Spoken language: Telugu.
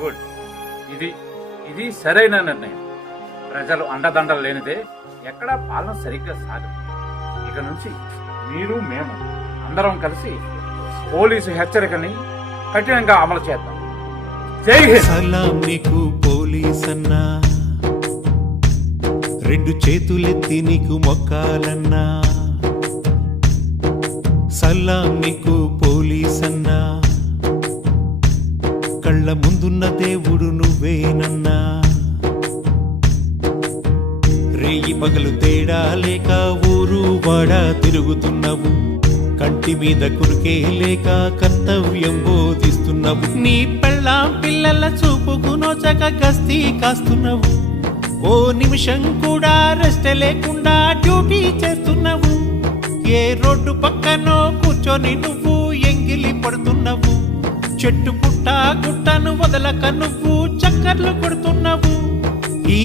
గుడ్. ఇది ఇది సరైన నిర్ణయం. ప్రజలు అండదండలు లేనిదే ఎక్కడా పాలన సరిగ్గా సాగదు. ఇక నుంచి మీరు మేము అందరం కలిసి పోలీసు హెచ్చరికని కఠినంగా అమలు చేద్దాం. జై హింద్. సలాం నీకు పోలీస్ అన్నా, రెండు చేతులెత్తి నీకు మొక్కాలన్నా. సలాం నీకు పోలీస్ అన్నా, కళ్ళ ముందున్న దేవుడు నువ్వేనన్నా. రేయి పగలు తేడా లేక ఊరు వాడ తిరుగుతున్నావు, కంటి మీద కురికే లేక కర్తవ్యం బోధిస్తున్నావు. నీ పెళ్ళాం పిల్లల చూపుకు నోచక గస్తీ కాస్తున్నావు, ఓ నిమిషం కూడా రెస్ట్ లేకుండా డ్యూటీ చేస్తున్నావు. ఏ రోడ్డు పక్కనో కూర్చొని నువ్వు ఎంగిలి పడుతున్నావు, చెట్టు పుట్ట గుట్టను వదలక నువ్వు చక్కర్లు కొడుతున్నావు.